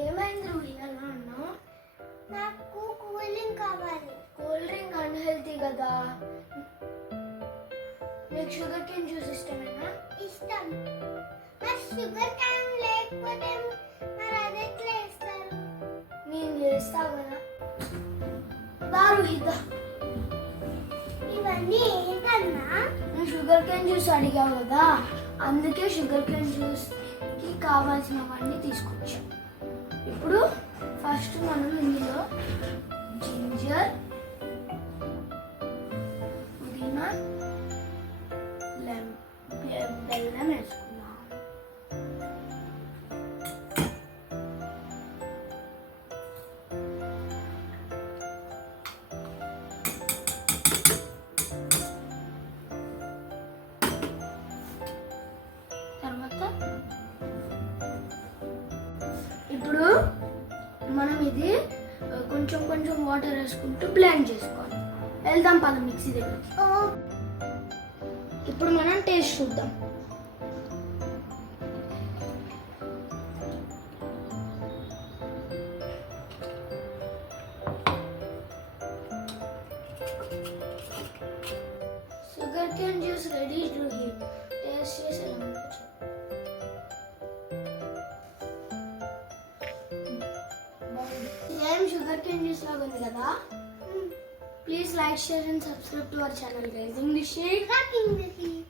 ఏమైంది రూహి అలా అన్నావు? నాకు కూల్ డ్రింక్ కావాలి. కూల్ డ్రింక్ అన్హెల్తీ కదా. నీకు షుగర్ కేన్ జ్యూస్ ఇష్టమేనా? ఇష్టం. మరి షుగర్ క్యాన్ లేకపోతే మరి అది ఎట్లా ఇస్తారు? నేను చేస్తావు కదా. దా రూహిత. ఇవన్నీ ఏంటన్నా? నువ్వు షుగర్ కేన్ జ్యూస్ అడిగావు కదా, అందుకే షుగర్ కేన్ జ్యూస్కి కావాల్సినవన్నీ తీసుకొచ్చా. ఇప్పుడు ఫస్ట్ మనం ఇందులో జింజర్, పుదీనా, బెల్లం వేసుకున్నాం. తర్వాత ఇప్పుడు మనం ఇది కొంచెం కొంచెం వాటర్ వేసుకుంటూ బ్లెండ్ చేసుకోవాలి. వెళ్దాం పద మిక్సీ దగ్గర. ఇప్పుడు మనం టేస్ట్ చూద్దాం. Sugar cane juice ready Ruhi. Taste చేసి ఎలా ఉందో చెప్పు. ఇదేం షుగర్ కేన్ జ్యూస్ లాగా ఉంది కదా. Please like, share and subscribe to our channel guys. English English.